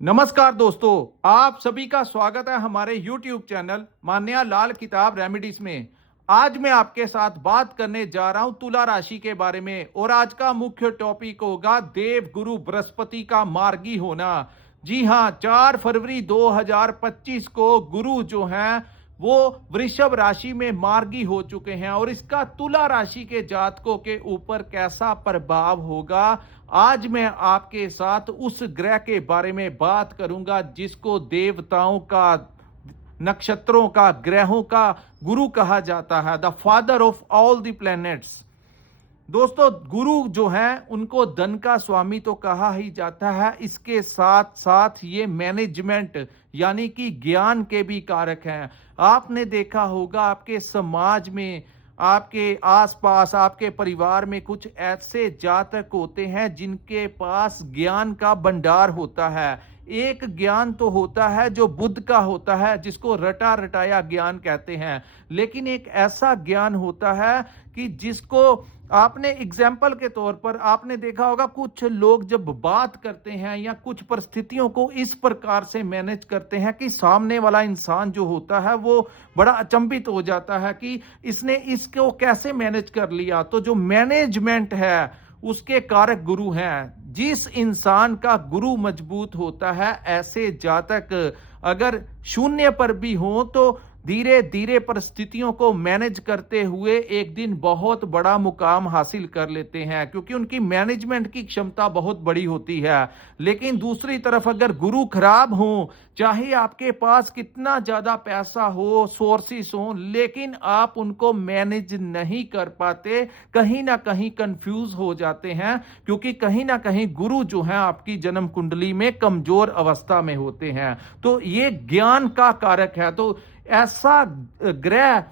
नमस्कार दोस्तों, आप सभी का स्वागत है हमारे YouTube चैनल मान्या लाल किताब रेमेडीज में। आज मैं आपके साथ बात करने जा रहा हूं तुला राशि के बारे में और आज का मुख्य टॉपिक होगा देव गुरु बृहस्पति का मार्गी होना। जी हां, 4 फरवरी 2025 को गुरु जो हैं वो वृषभ राशि में मार्गी हो चुके हैं और इसका तुला राशि के जातकों के ऊपर कैसा प्रभाव होगा, आज मैं आपके साथ उस ग्रह के बारे में बात करूंगा जिसको देवताओं का, नक्षत्रों का, ग्रहों का गुरु कहा जाता है, the father of all the planets. दोस्तों, गुरु जो हैं उनको धन का स्वामी तो कहा ही जाता है, इसके साथ साथ ये मैनेजमेंट यानी कि ज्ञान के भी कारक हैं। आपने देखा होगा आपके समाज में, आपके आसपास, आपके परिवार में कुछ ऐसे जातक होते हैं जिनके पास ज्ञान का भंडार होता है। एक ज्ञान तो होता है जो बुद्ध का होता है, जिसको रटा रटाया ज्ञान कहते हैं, लेकिन एक ऐसा ज्ञान होता है कि जिसको आपने एग्जाम्पल के तौर पर आपने देखा होगा, कुछ लोग जब बात करते हैं या कुछ परिस्थितियों को इस प्रकार से मैनेज करते हैं कि सामने वाला इंसान जो होता है वो बड़ा अचंभित हो जाता है कि इसने इसको कैसे मैनेज कर लिया। तो जो मैनेजमेंट है उसके कारक गुरु हैं। जिस इंसान का गुरु मजबूत होता है, ऐसे जातक अगर शून्य पर भी हो तो धीरे धीरे परिस्थितियों को मैनेज करते हुए एक दिन बहुत बड़ा मुकाम हासिल कर लेते हैं, क्योंकि उनकी मैनेजमेंट की क्षमता बहुत बड़ी होती है। लेकिन दूसरी तरफ अगर गुरु खराब हो, चाहे आपके पास कितना ज्यादा पैसा हो, सोर्सेस हो, लेकिन आप उनको मैनेज नहीं कर पाते, कहीं ना कहीं कंफ्यूज हो जाते हैं, क्योंकि कहीं ना कहीं गुरु जो है आपकी जन्म कुंडली में कमजोर अवस्था में होते हैं। तो ये ज्ञान का कारक है। तो ऐसा ग्रह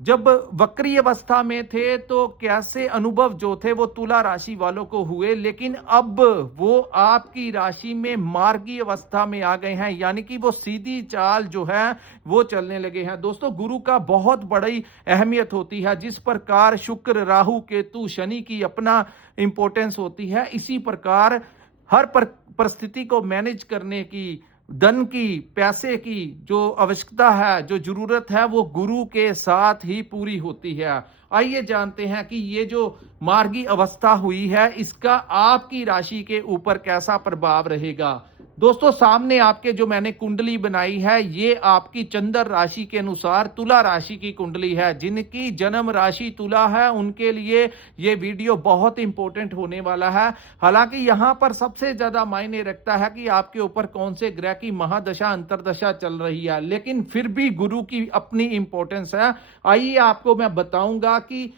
जब वक्री अवस्था में थे तो कैसे अनुभव जो थे वो तुला राशि वालों को हुए, लेकिन अब वो आपकी राशि में मार्गी अवस्था में आ गए हैं, यानी कि वो सीधी चाल जो है वो चलने लगे हैं। दोस्तों, गुरु का बहुत बड़ी अहमियत होती है। जिस प्रकार शुक्र, राहु, केतु, शनि की अपना इंपॉर्टेंस होती है, इसी प्रकार हर परिस्थिति को मैनेज करने की, धन की, पैसे की जो आवश्यकता है, जो जरूरत है, वो गुरु के साथ ही पूरी होती है। आइए जानते हैं कि ये जो मार्गी अवस्था हुई है इसका आपकी राशि के ऊपर कैसा प्रभाव रहेगा। दोस्तों, सामने आपके जो मैंने कुंडली बनाई है ये आपकी चंद्र राशि के अनुसार तुला राशि की कुंडली है। जिनकी जन्म राशि तुला है उनके लिए ये वीडियो बहुत इंपॉर्टेंट होने वाला है। हालांकि यहां पर सबसे ज्यादा मायने रखता है कि आपके ऊपर कौन से ग्रह की महादशा अंतरदशा चल रही है, लेकिन फिर भी गुरु की अपनी इंपॉर्टेंस है। आइए आपको मैं बताऊंगा कि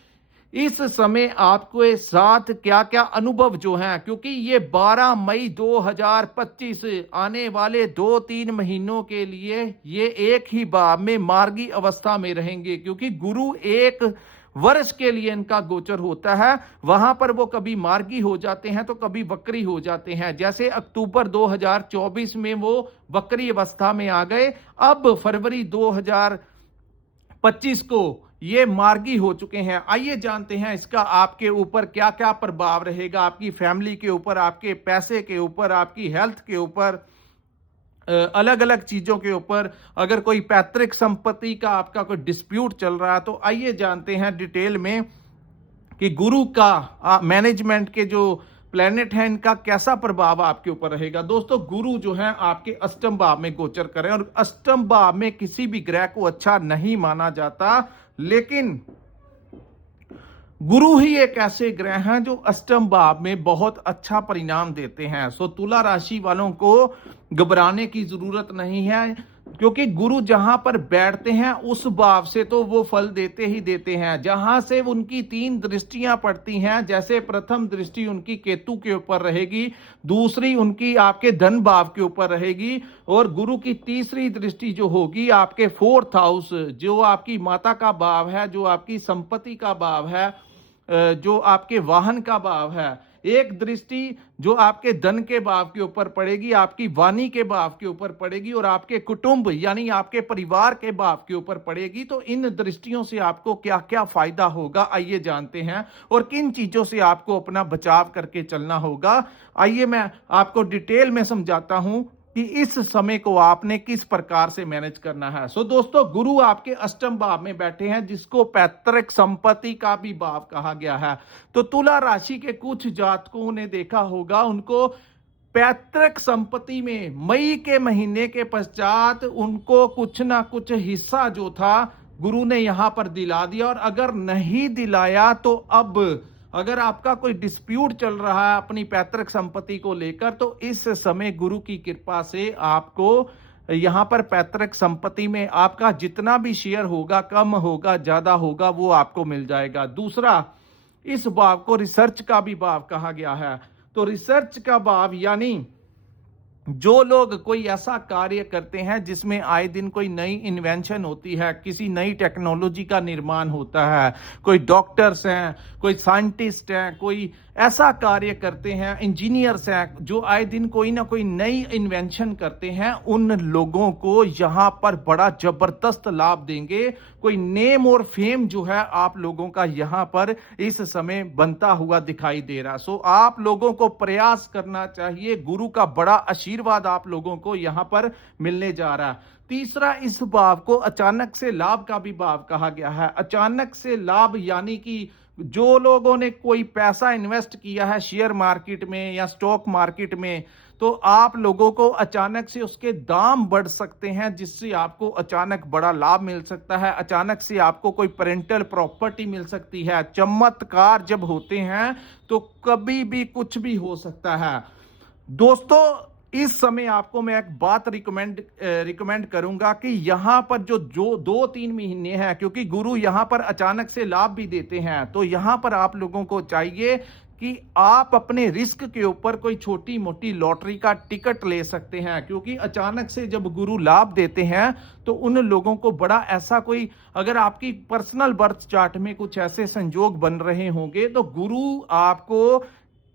इस समय आपके साथ क्या क्या अनुभव जो हैं, क्योंकि ये 12 मई 2025 आने वाले 2-3 महीनों के लिए ये एक ही भाव में मार्गी अवस्था में रहेंगे, क्योंकि गुरु एक वर्ष के लिए इनका गोचर होता है। वहां पर वो कभी मार्गी हो जाते हैं तो कभी वक्री हो जाते हैं। जैसे अक्टूबर 2024 में वो वक्री अवस्था में आ गए, अब फरवरी 2025 को ये मार्गी हो चुके हैं। आइए जानते हैं इसका आपके ऊपर क्या क्या प्रभाव रहेगा, आपकी फैमिली के ऊपर, आपके पैसे के ऊपर, आपकी हेल्थ के ऊपर, अलग अलग चीजों के ऊपर। अगर कोई पैतृक संपत्ति का आपका कोई डिस्प्यूट चल रहा है तो आइए जानते हैं डिटेल में कि गुरु का मैनेजमेंट के जो प्लेनेट है इनका कैसा प्रभाव आपके ऊपर रहेगा। दोस्तों, गुरु जो है आपके अष्टम भाव में गोचर करें, और अष्टम भाव में किसी भी ग्रह को अच्छा नहीं माना जाता, लेकिन गुरु ही एक ऐसे ग्रह हैं जो अष्टम भाव में बहुत अच्छा परिणाम देते हैं। सो तुला राशि वालों को घबराने की जरूरत नहीं है, क्योंकि गुरु जहां पर बैठते हैं उस भाव से तो वो फल देते ही देते हैं। जहां से उनकी 3 दृष्टियां पड़ती हैं, जैसे प्रथम दृष्टि उनकी केतु के ऊपर रहेगी, दूसरी उनकी आपके धन भाव के ऊपर रहेगी, और गुरु की तीसरी दृष्टि जो होगी आपके 4th हाउस, जो आपकी माता का भाव है, जो आपकी संपत्ति का भाव है, जो आपके वाहन का भाव है। एक दृष्टि जो आपके धन के भाव के ऊपर पड़ेगी, आपकी वाणी के भाव के ऊपर पड़ेगी, और आपके कुटुंब यानी आपके परिवार के भाव के ऊपर पड़ेगी। तो इन दृष्टियों से आपको क्या क्या फायदा होगा आइए जानते हैं, और किन चीजों से आपको अपना बचाव करके चलना होगा। आइए मैं आपको डिटेल में समझाता हूं कि इस समय को आपने किस प्रकार से मैनेज करना है। सो दोस्तों, गुरु आपके अष्टम भाव में बैठे हैं, जिसको पैतृक संपत्ति का भी भाव कहा गया है। तो तुला राशि के कुछ जातकों ने देखा होगा, उनको पैतृक संपत्ति में मई के महीने के पश्चात उनको कुछ ना कुछ हिस्सा जो था गुरु ने यहां पर दिला दिया। और अगर नहीं दिलाया तो अब अगर आपका कोई डिस्प्यूट चल रहा है अपनी पैतृक संपत्ति को लेकर, तो इस समय गुरु की कृपा से आपको यहां पर पैतृक संपत्ति में आपका जितना भी शेयर होगा, कम होगा ज्यादा होगा, वो आपको मिल जाएगा। दूसरा, इस भाव को रिसर्च का भी भाव कहा गया है। तो रिसर्च का भाव यानी जो लोग कोई ऐसा कार्य करते हैं जिसमें आए दिन कोई नई इन्वेंशन होती है, किसी नई टेक्नोलॉजी का निर्माण होता है, कोई डॉक्टर्स हैं, कोई साइंटिस्ट हैं, कोई ऐसा कार्य करते हैं, इंजीनियर्स हैं, जो आए दिन कोई ना कोई नई इन्वेंशन करते हैं, उन लोगों को यहां पर बड़ा जबरदस्त लाभ देंगे। कोई नेम और फेम जो है आप लोगों का यहां पर इस समय बनता हुआ दिखाई दे रहा। सो आप लोगों को प्रयास करना चाहिए, गुरु का बड़ा आशीर्वाद आप लोगों को यहां पर मिलने जा रहा है। तीसरा, इस भाव को अचानक से लाभ का भी भाव कहा गया है। अचानक से लाभ यानी कि जो लोगों ने कोई पैसा इन्वेस्ट किया है शेयर मार्केट में या स्टॉक मार्केट में, तो आप लोगों को अचानक से उसके दाम बढ़ सकते हैं, जिससे आपको अचानक बड़ा लाभ मिल सकता है। अचानक से आपको कोई पेरेंटल प्रॉपर्टी मिल सकती है। चमत्कार जब होते हैं तो कभी भी कुछ भी हो सकता है। दोस्तों, इस समय आपको मैं एक बात रिकमेंड करूंगा कि यहां पर जो 2-3 महीने हैं, क्योंकि गुरु यहां पर अचानक से लाभ भी देते हैं, तो यहां पर आप लोगों को चाहिए कि आप अपने रिस्क के ऊपर कोई छोटी मोटी लॉटरी का टिकट ले सकते हैं। क्योंकि अचानक से जब गुरु लाभ देते हैं तो उन लोगों को बड़ा ऐसा कोई, अगर आपकी पर्सनल बर्थ चार्ट में कुछ ऐसे संजोग बन रहे होंगे, तो गुरु आपको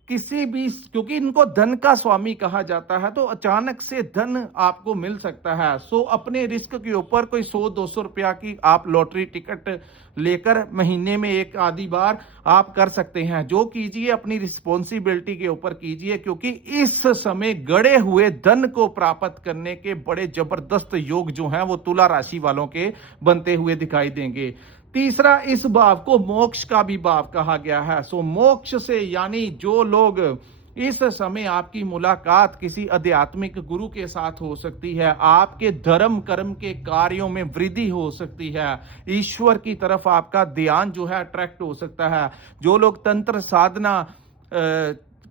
किसी भी, क्योंकि इनको धन का स्वामी कहा जाता है, तो अचानक से धन आपको मिल सकता है। सो अपने रिस्क के ऊपर कोई 100-200 रुपया की आप लॉटरी टिकट लेकर महीने में एक आधी बार आप कर सकते हैं। जो कीजिए अपनी रिस्पॉन्सिबिलिटी के ऊपर कीजिए, क्योंकि इस समय गड़े हुए धन को प्राप्त करने के बड़े जबरदस्त योग जो हैं वो तुला राशि वालों के बनते हुए दिखाई देंगे। तीसरा, इस भाव को मोक्ष का भी भाव कहा गया है। सो मोक्ष से यानी जो लोग इस समय आपकी मुलाकात किसी आध्यात्मिक गुरु के साथ हो सकती है, आपके धर्म कर्म के कार्यों में वृद्धि हो सकती है, ईश्वर की तरफ आपका ध्यान जो है अट्रैक्ट हो सकता है। जो लोग तंत्र साधना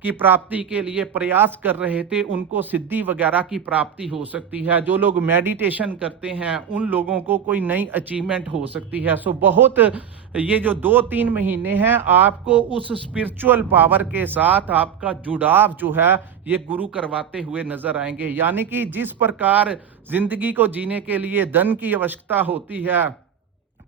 की प्राप्ति के लिए प्रयास कर रहे थे, उनको सिद्धि वगैरह की प्राप्ति हो सकती है। जो लोग मेडिटेशन करते हैं उन लोगों को कोई नई अचीवमेंट हो सकती है। सो बहुत ये जो 2-3 महीने हैं, आपको उस स्पिरिचुअल पावर के साथ आपका जुड़ाव जो है ये गुरु करवाते हुए नजर आएंगे। यानी कि जिस प्रकार जिंदगी को जीने के लिए धन की आवश्यकता होती है,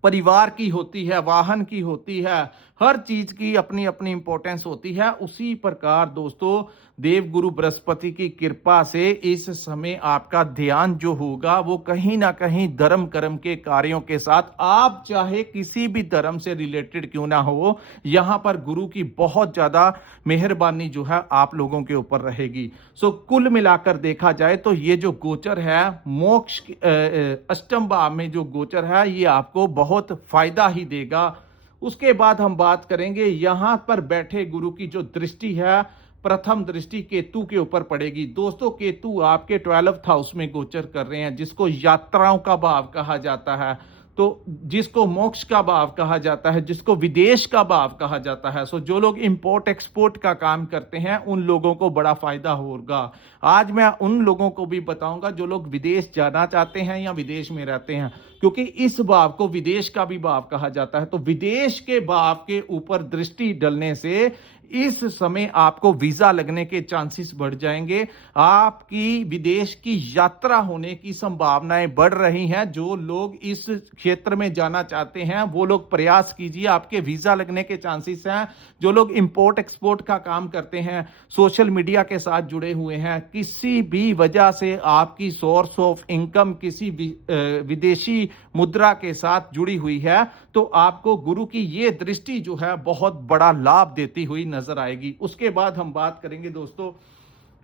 परिवार की होती है, वाहन की होती है, हर चीज की अपनी अपनी इंपॉर्टेंस होती है, उसी प्रकार दोस्तों देवगुरु बृहस्पति की कृपा से इस समय आपका ध्यान जो होगा वो कहीं ना कहीं धर्म कर्म के कार्यों के साथ, आप चाहे किसी भी धर्म से रिलेटेड क्यों ना हो, यहां पर गुरु की बहुत ज्यादा मेहरबानी जो है आप लोगों के ऊपर रहेगी। सो कुल मिलाकर देखा जाए तो ये जो गोचर है मोक्ष अष्टम भाव में जो गोचर है, ये आपको बहुत फायदा ही देगा। उसके बाद हम बात करेंगे यहां पर बैठे गुरु की जो दृष्टि है, प्रथम दृष्टि केतु के ऊपर पड़ेगी। दोस्तों, केतु आपके 12th हाउस में गोचर कर रहे हैं, जिसको यात्राओं का भाव कहा जाता है, तो जिसको मोक्ष का भाव कहा जाता है, जिसको विदेश का भाव कहा जाता है। सो जो लोग इंपोर्ट एक्सपोर्ट का काम करते हैं उन लोगों को बड़ा फायदा होगा। आज मैं उन लोगों को भी बताऊंगा जो लोग विदेश जाना चाहते हैं या विदेश में रहते हैं, क्योंकि इस भाव को विदेश का भी भाव कहा जाता है। तो विदेश के भाव के ऊपर दृष्टि डलने से इस समय आपको वीजा लगने के चांसेस बढ़ जाएंगे, आपकी विदेश की यात्रा होने की संभावनाएं बढ़ रही हैं। जो लोग इस क्षेत्र में जाना चाहते हैं वो लोग प्रयास कीजिए, आपके वीजा लगने के चांसेस हैं। जो लोग इंपोर्ट एक्सपोर्ट का काम करते हैं, सोशल मीडिया के साथ जुड़े हुए हैं, किसी भी वजह से आपकी सोर्स ऑफ इनकम किसी विदेशी मुद्रा के साथ जुड़ी हुई है, तो आपको गुरु की ये दृष्टि जो है बहुत बड़ा लाभ देती हुई नजर आएगी। उसके बाद हम बात करेंगे दोस्तों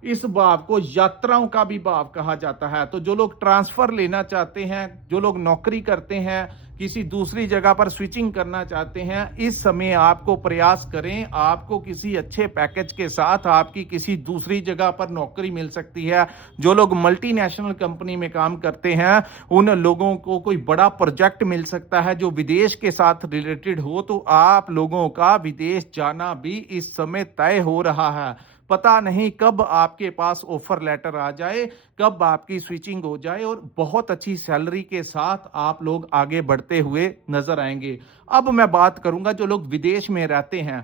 इस भाव को यात्राओं का भी भाव कहा जाता है। तो जो लोग ट्रांसफर लेना चाहते हैं, जो लोग नौकरी करते हैं, किसी दूसरी जगह पर स्विचिंग करना चाहते हैं, इस समय आपको प्रयास करें। आपको किसी अच्छे पैकेज के साथ आपकी किसी दूसरी जगह पर नौकरी मिल सकती है। जो लोग मल्टीनेशनल कंपनी में काम करते हैं, उन लोगों को कोई बड़ा प्रोजेक्ट मिल सकता है जो विदेश के साथ रिलेटेड हो। तो आप लोगों का विदेश जाना भी इस समय तय हो रहा है। पता नहीं कब आपके पास ऑफर लेटर आ जाए, कब आपकी स्विचिंग हो जाए और बहुत अच्छी सैलरी के साथ आप लोग आगे बढ़ते हुए नजर आएंगे। अब मैं बात करूंगा जो लोग विदेश में रहते हैं।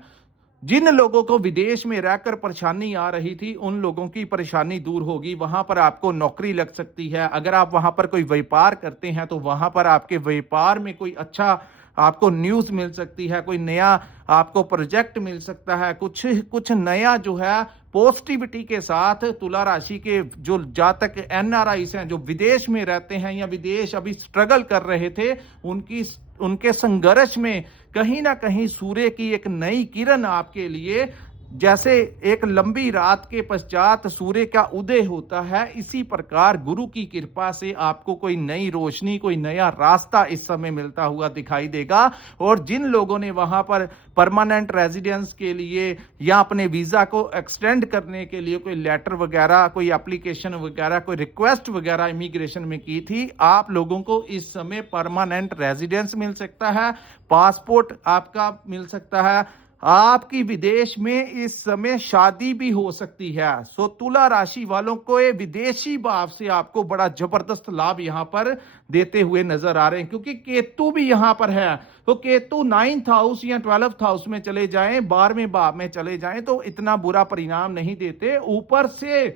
जिन लोगों को विदेश में रहकर परेशानी आ रही थी, उन लोगों की परेशानी दूर होगी। वहां पर आपको नौकरी लग सकती है। अगर आप वहां पर कोई व्यापार करते हैं तो वहां पर आपके व्यापार में कोई अच्छा आपको न्यूज मिल सकती है, कोई नया आपको प्रोजेक्ट मिल सकता है, कुछ कुछ नया जो है पॉजिटिविटी के साथ। तुला राशि के जो जातक एनआरआईस हैं, जो विदेश में रहते हैं या विदेश अभी स्ट्रगल कर रहे थे, उनके संघर्ष में कहीं ना कहीं सूर्य की एक नई किरण आपके लिए, जैसे एक लंबी रात के पश्चात सूर्य का उदय होता है, इसी प्रकार गुरु की कृपा से आपको कोई नई रोशनी, कोई नया रास्ता इस समय मिलता हुआ दिखाई देगा। और जिन लोगों ने वहां पर परमानेंट रेजिडेंस के लिए या अपने वीजा को एक्सटेंड करने के लिए कोई लेटर वगैरह, कोई एप्लीकेशन वगैरह, कोई रिक्वेस्ट वगैरह इमिग्रेशन में की थी, आप लोगों को इस समय परमानेंट रेजिडेंस मिल सकता है, पासपोर्ट आपका मिल सकता है, आपकी विदेश में इस समय शादी भी हो सकती है। सो तुला राशि वालों को ये विदेशी भाव से आपको बड़ा जबरदस्त लाभ यहां पर देते हुए नजर आ रहे हैं, क्योंकि केतु भी यहां पर है। तो केतु 9th हाउस या 12th हाउस में चले जाएं, 12वें भाव में चले जाएं तो इतना बुरा परिणाम नहीं देते। ऊपर से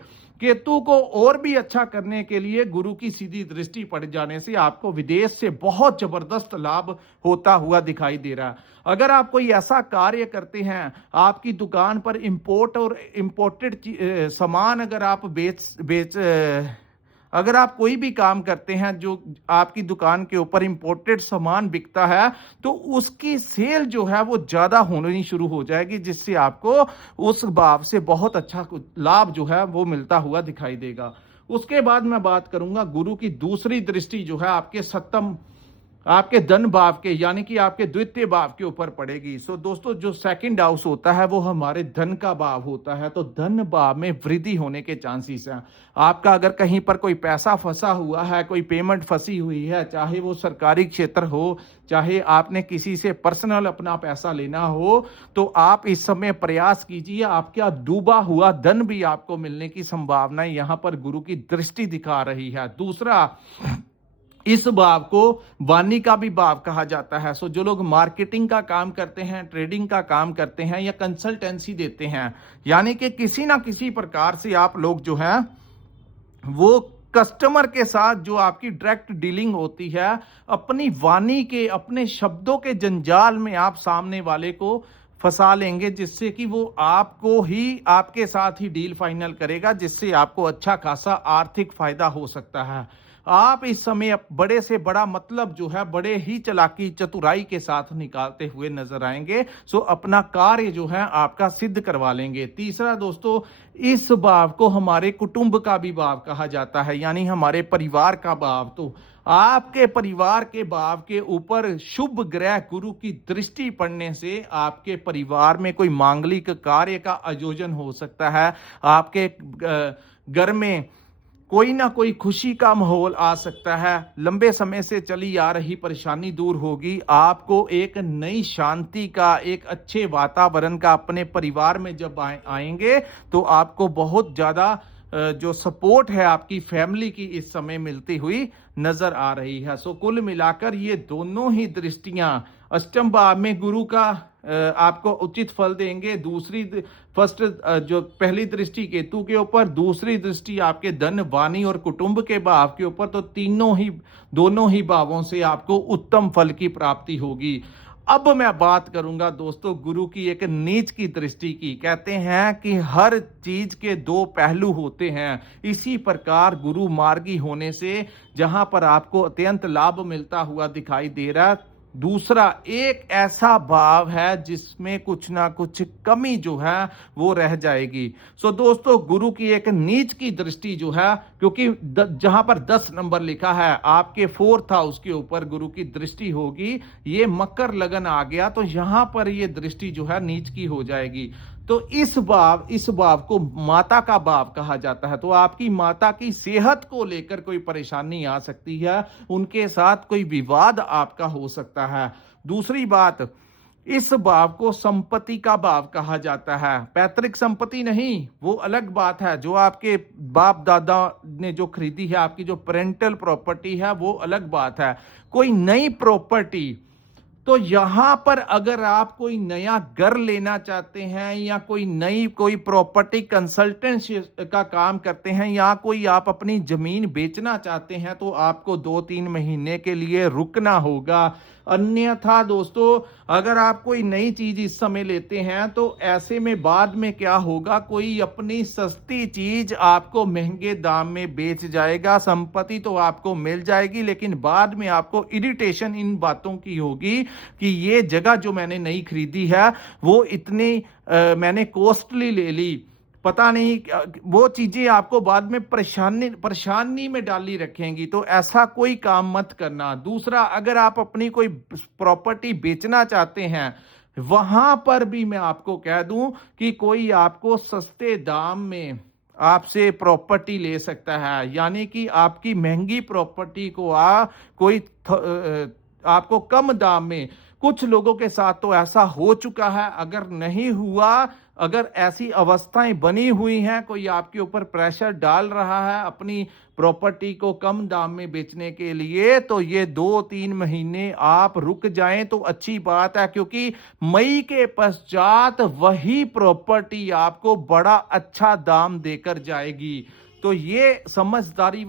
केतु को और भी अच्छा करने के लिए गुरु की सीधी दृष्टि पड़ जाने से आपको विदेश से बहुत जबरदस्त लाभ होता हुआ दिखाई दे रहा है। अगर आप कोई ऐसा कार्य करते हैं, आपकी दुकान पर इंपोर्ट और इंपोर्टेड सामान अगर आप अगर आप कोई भी काम करते हैं जो आपकी दुकान के ऊपर इंपोर्टेड सामान बिकता है, तो उसकी सेल जो है वो ज्यादा होनी शुरू हो जाएगी, जिससे आपको उस भाव से बहुत अच्छा लाभ जो है वो मिलता हुआ दिखाई देगा। उसके बाद मैं बात करूंगा गुरु की दूसरी दृष्टि जो है आपके सप्तम, आपके धन भाव के, यानी कि आपके द्वितीय भाव के ऊपर पड़ेगी। सो दोस्तों, जो सेकंड हाउस होता है वो हमारे धन का भाव होता है। तो धन भाव में वृद्धि होने के चांसेस हैं। आपका अगर कहीं पर कोई पैसा फंसा हुआ है, कोई पेमेंट फंसी हुई है, चाहे वो सरकारी क्षेत्र हो, चाहे आपने किसी से पर्सनल अपना पैसा लेना हो, तो आप इस समय प्रयास कीजिए। आपका डूबा हुआ धन भी आपको मिलने की संभावना यहां पर गुरु की दृष्टि दिखा रही है। दूसरा, इस भाव को वाणी का भी भाव कहा जाता है। सो जो लोग मार्केटिंग का काम करते हैं, ट्रेडिंग का काम करते हैं या कंसल्टेंसी देते हैं, यानी कि किसी ना किसी प्रकार से आप लोग जो है वो कस्टमर के साथ जो आपकी डायरेक्ट डीलिंग होती है, अपनी वाणी के, अपने शब्दों के जंजाल में आप सामने वाले को फंसा लेंगे, जिससे कि वो आपको ही, आपके साथ ही डील फाइनल करेगा, जिससे आपको अच्छा खासा आर्थिक फायदा हो सकता है। आप इस समय बड़े से बड़ा मतलब जो है बड़े ही चालाकी चतुराई के साथ निकालते हुए नजर आएंगे। सो अपना कार्य जो है आपका सिद्ध करवा लेंगे। तीसरा दोस्तों, इस भाव को हमारे कुटुंब का भी भाव कहा जाता है, यानी हमारे परिवार का भाव। तो आपके परिवार के भाव के ऊपर शुभ ग्रह गुरु की दृष्टि पड़ने से आपके परिवार में कोई मांगलिक कार्य का आयोजन हो सकता है। आपके घर में कोई ना कोई खुशी का माहौल आ सकता है। लंबे समय से चली आ रही परेशानी दूर होगी। आपको एक नई शांति का, एक अच्छे वातावरण का अपने परिवार में जब आएंगे तो आपको बहुत ज्यादा जो सपोर्ट है आपकी फैमिली की इस समय मिलती हुई नजर आ रही है। सो कुल मिलाकर ये दोनों ही दृष्टियां अष्टम भाव में गुरु का आपको उचित फल देंगे। जो पहली दृष्टि केतु के ऊपर, दूसरी दृष्टि आपके धन, वाणी और कुटुंब के भाव के ऊपर, तो दोनों ही भावों से आपको उत्तम फल की प्राप्ति होगी। अब मैं बात करूंगा दोस्तों गुरु की एक नीच की दृष्टि की। कहते हैं कि हर चीज के दो पहलू होते हैं। इसी प्रकार गुरु मार्गी होने से जहां पर आपको अत्यंत लाभ मिलता हुआ दिखाई दे रहा है, दूसरा एक ऐसा भाव है जिसमें कुछ ना कुछ कमी जो है वो रह जाएगी। सो दोस्तों, गुरु की एक नीच की दृष्टि जो है, क्योंकि जहां पर 10 नंबर लिखा है आपके 4th हाउस के ऊपर गुरु की दृष्टि होगी, ये मकर लगन आ गया, तो यहां पर ये दृष्टि जो है नीच की हो जाएगी। तो इस भाव को माता का भाव कहा जाता है। तो आपकी माता की सेहत को लेकर कोई परेशानी आ सकती है, उनके साथ कोई विवाद आपका हो सकता है। दूसरी बात, इस भाव को संपत्ति का भाव कहा जाता है। पैतृक संपत्ति नहीं, वो अलग बात है। जो आपके बाप दादा ने जो खरीदी है, आपकी जो पेरेंटल प्रॉपर्टी है, वो अलग बात है। कोई नई प्रॉपर्टी, तो यहां पर अगर आप कोई नया घर लेना चाहते हैं या कोई प्रॉपर्टी कंसल्टेंट का काम करते हैं या कोई आप अपनी जमीन बेचना चाहते हैं, तो आपको 2-3 महीने के लिए रुकना होगा। अन्यथा दोस्तों, अगर आप कोई नई चीज इस समय लेते हैं तो ऐसे में बाद में क्या होगा, कोई अपनी सस्ती चीज आपको महंगे दाम में बेच जाएगा। संपत्ति तो आपको मिल जाएगी, लेकिन बाद में आपको इरिटेशन इन बातों की होगी कि ये जगह जो मैंने नई खरीदी है वो इतनी मैंने कॉस्टली ले ली, पता नहीं वो चीजें आपको बाद में परेशानी में डाली रखेंगी। तो ऐसा कोई काम मत करना। दूसरा, अगर आप अपनी कोई प्रॉपर्टी बेचना चाहते हैं, वहां पर भी मैं आपको कह दूं कि कोई आपको सस्ते दाम में आपसे प्रॉपर्टी ले सकता है, यानी कि आपकी महंगी प्रॉपर्टी को कोई आपको कम दाम में। कुछ लोगों के साथ तो ऐसा हो चुका है, अगर नहीं हुआ, अगर ऐसी अवस्थाएं बनी हुई हैं, कोई आपके ऊपर प्रेशर डाल रहा है अपनी प्रॉपर्टी को कम दाम में बेचने के लिए, तो ये 2-3 महीने आप रुक जाएं तो अच्छी बात है, क्योंकि मई के पश्चात वही प्रॉपर्टी आपको बड़ा अच्छा दाम देकर जाएगी। तो ये समझदारी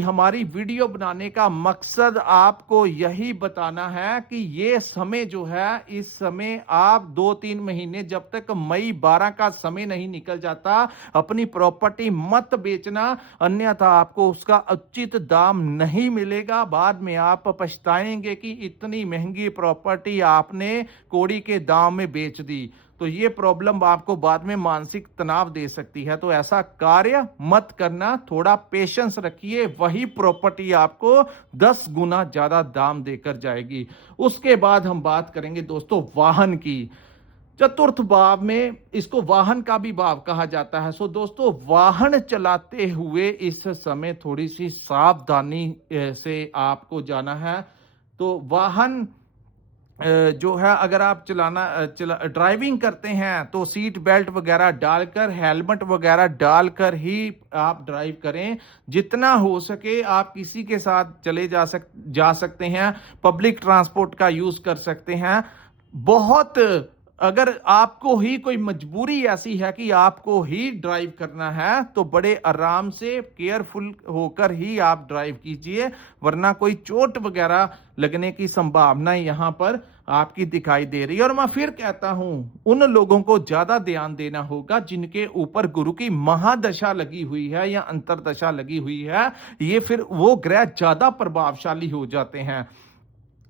हमारी वीडियो बनाने का मकसद आपको यही बताना है कि ये समय जो है, इस समय आप 2-3 महीने, जब तक मई 12 का समय नहीं निकल जाता, अपनी प्रॉपर्टी मत बेचना, अन्यथा आपको उसका उचित दाम नहीं मिलेगा। बाद में आप पछताएंगे कि इतनी महंगी प्रॉपर्टी आपने कौड़ी के दाम में बेच दी। तो ये प्रॉब्लम आपको बाद में मानसिक तनाव दे सकती है। तो ऐसा कार्य मत करना, थोड़ा पेशेंस रखिए, वही प्रॉपर्टी आपको 10 गुना ज्यादा दाम देकर जाएगी। उसके बाद हम बात करेंगे दोस्तों वाहन की। 4th भाव में इसको वाहन का भी भाव कहा जाता है। सो दोस्तों, वाहन चलाते हुए इस समय थोड़ी सी सावधानी से आपको जाना है। तो वाहन जो है, अगर आप ड्राइविंग करते हैं तो सीट बेल्ट वगैरह डालकर, हेलमेट वगैरह डालकर ही आप ड्राइव करें। जितना हो सके आप किसी के साथ जा सकते हैं, पब्लिक ट्रांसपोर्ट का यूज कर सकते हैं। बहुत अगर आपको ही कोई मजबूरी ऐसी है कि आपको ही ड्राइव करना है, तो बड़े आराम से केयरफुल होकर ही आप ड्राइव कीजिए, वरना कोई चोट वगैरह लगने की संभावना यहां पर आपकी दिखाई दे रही है। और मैं फिर कहता हूं, उन लोगों को ज्यादा ध्यान देना होगा जिनके ऊपर गुरु की महादशा लगी हुई है या अंतरदशा लगी हुई है। ये फिर वो ग्रह ज्यादा प्रभावशाली हो जाते हैं।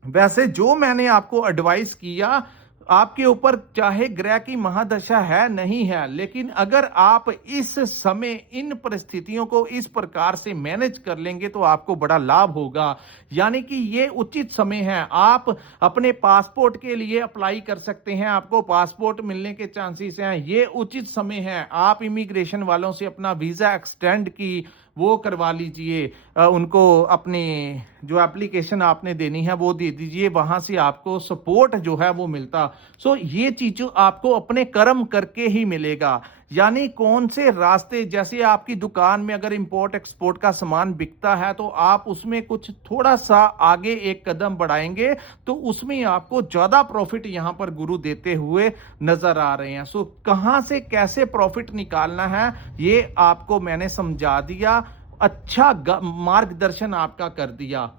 वैसे जो मैंने आपको एडवाइस किया, आपके ऊपर चाहे ग्रह की महादशा है नहीं है, लेकिन अगर आप इस समय इन परिस्थितियों को इस प्रकार से मैनेज कर लेंगे तो आपको बड़ा लाभ होगा। यानी कि ये उचित समय है। आप अपने पासपोर्ट के लिए अप्लाई कर सकते हैं, आपको पासपोर्ट मिलने के चांसेस हैं। ये उचित समय है। आप इमिग्रेशन वालों से अपना वीजा एक्सटेंड की वो करवा लीजिए, उनको अपनी जो एप्लीकेशन आपने देनी है वो दे दीजिए, वहां से आपको सपोर्ट जो है वो मिलता। सो ये चीज आपको अपने कर्म करके ही मिलेगा। यानी कौन से रास्ते, जैसे आपकी दुकान में अगर इंपोर्ट एक्सपोर्ट का सामान बिकता है तो आप उसमें कुछ थोड़ा सा आगे एक कदम बढ़ाएंगे तो उसमें आपको ज्यादा प्रॉफिट यहां पर गुरु देते हुए नजर आ रहे हैं। सो कहां से कैसे प्रॉफिट निकालना है ये आपको मैंने समझा दिया, अच्छा मार्गदर्शन आपका कर दिया।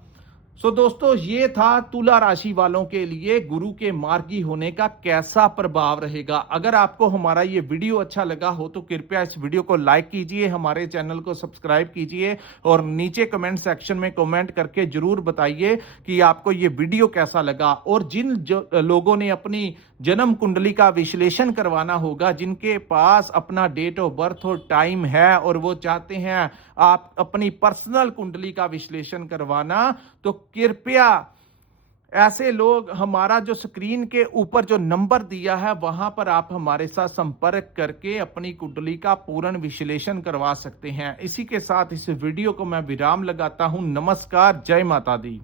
दोस्तों, ये था तुला राशि वालों के लिए गुरु के मार्गी होने का कैसा प्रभाव रहेगा। अगर आपको हमारा ये वीडियो अच्छा लगा हो तो कृपया इस वीडियो को लाइक कीजिए, हमारे चैनल को सब्सक्राइब कीजिए और नीचे कमेंट सेक्शन में कमेंट करके जरूर बताइए कि आपको ये वीडियो कैसा लगा। और जिन लोगों ने अपनी जन्म कुंडली का विश्लेषण करवाना होगा, जिनके पास अपना डेट ऑफ बर्थ और टाइम है और वो चाहते हैं आप अपनी पर्सनल कुंडली का विश्लेषण करवाना, तो कृपया ऐसे लोग हमारा जो स्क्रीन के ऊपर जो नंबर दिया है वहां पर आप हमारे साथ संपर्क करके अपनी कुंडली का पूर्ण विश्लेषण करवा सकते हैं। इसी के साथ इस वीडियो को मैं विराम लगाता हूं। नमस्कार, जय माता दी।